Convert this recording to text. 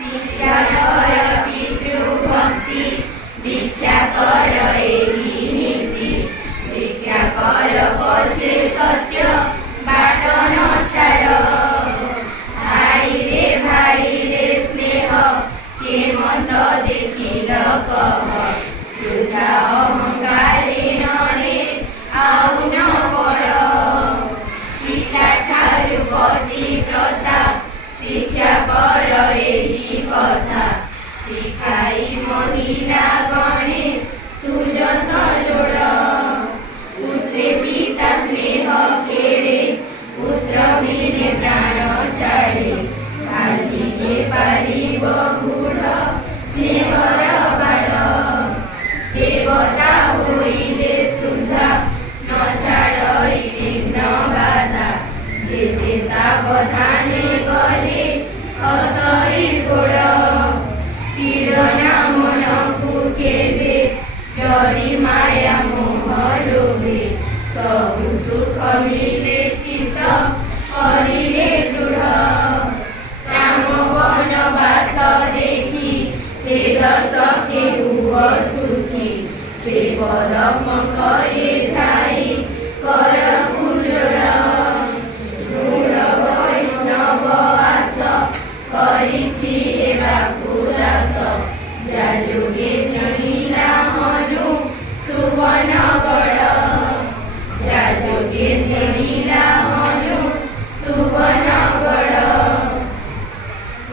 शिक्षा कर पितृभक्ति दीक्षा कर एही नीति दीक्षा कर पछे सत्य बाट न छाड़ भाई रे स्नेह केमत देखिल कह सुधा अहंकारे नरे आउ न पड़ सीता ठारु पतिव्रता शिक्षा कर एही कथा शिखाई महिला गणे सुजस लोड़ पुत्रे पिता स्नेह केड़े पुत्र बिने प्राण छाड़े भागिके पारिब गूढ़ स्नेहर बाड़ देवता होइले सुधा न छाड़ई विघ्न बाधा जेते सावधाने गले खसई गोड़ पीड़ना मनकु केबे जड़ी माया मोह लोभे सबु सुख मिले चित्त करिले दृढ़ राम वनवास देखी वेद सखे हुआ सुखी से पद करे